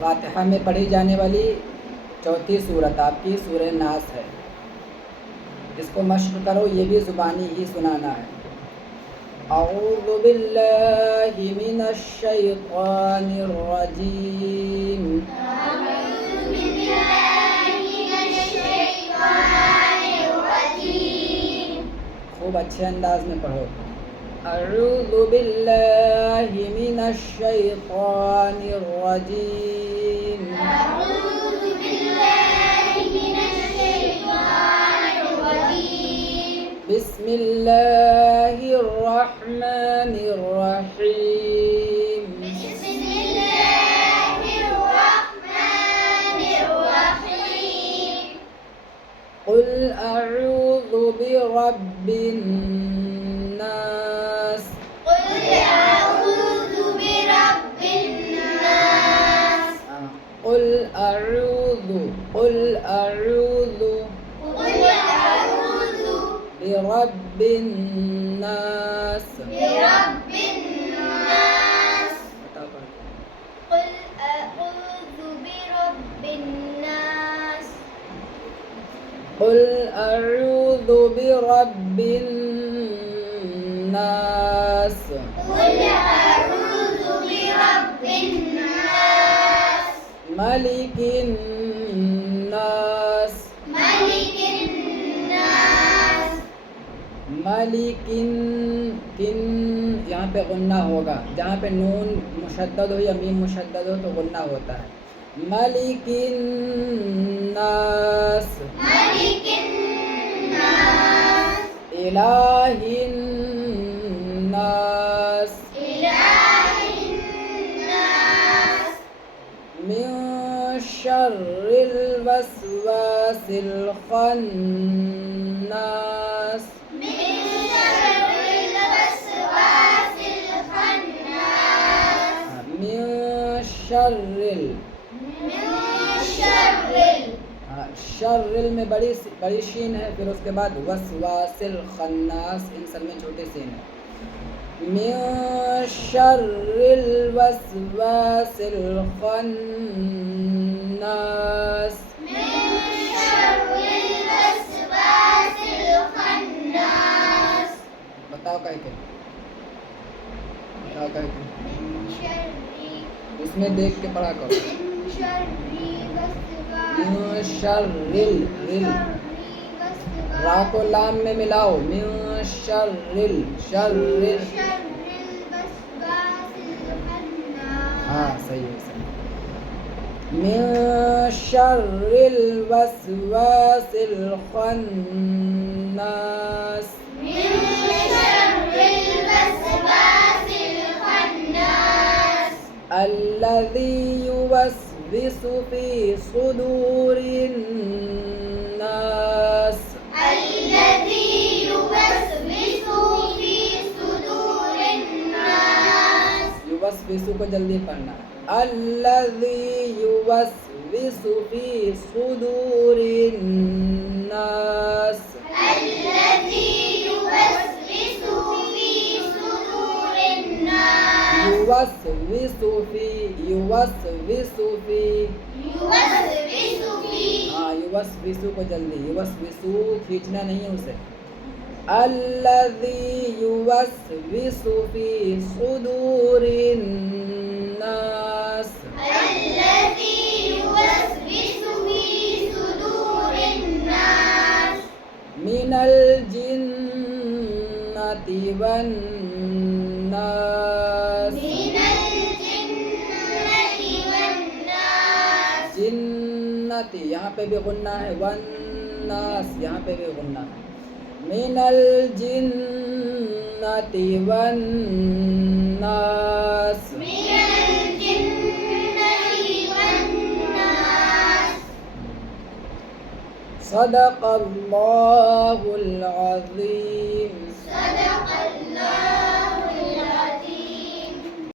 फातिहा में पढ़ी जाने वाली चौथी सूरत आपकी सूरह नास है। इसको मश्क करो, ये भी ज़ुबानी ही सुनाना है। अऊज़ु बिल्लाहि मिनश शैतानिर रजीम। खूब अच्छे अंदाज में पढ़ो। अऊज़ु बिल्लाहि मिनश शैतानिर रजीम। बिस्मिल्लाहिर रहमानिर रहीम। क़ुल अऊज़ु बिरब्बिन नास। क़ुल अऊज़ु बिरब्बिन नास। क़ुल अऊज़ु बिरब्बिन नास। मलिकिन नास। मलिकिन किन यहाँ पे गुन्ना होगा, जहाँ पे नून मुशद्दद हो या मीम मुशद्दद हो तो गुन्ना होता है। मलिकिन नास। इलाहिन नास। मिन शर्रिल वस्वासिल खन्नास। शर्रिल में बड़ी शीन है, फिर उसके बाद वस्वासिल खन्नास, इन सब में छोटी शीन है। मिन शर्रिल वस्वासिल खन्नास। बताओ कैसे, इसमें देख के पढ़ा करो। शर्रिल रिल रा को लाम में मिलाओ। मिन शर्रिल हाँ सही है, सही। मिन शर्रिल वस्वासिल खन्नास। अल्लज़ी युवस्विसु फी सुदूरिन नास। युवस्विसु को जल्दी पढ़ना है। अल्लज़ी युवस्विसु फी सुदूरिन नास। युवस्विसु को जल्दी, युवस्विसु खींचना नहीं है उसे। अल्लज़ी युवस्विसु फी सुदूरिन नास। मिनल जिन्नति वन नास। जिन्नति यहाँ पे भी गुन्ना है, वन नास यहाँ पे भी गुन्ना है। मिनल जिन्नति वन नास। सदक़ल्लाहुल अज़ीम।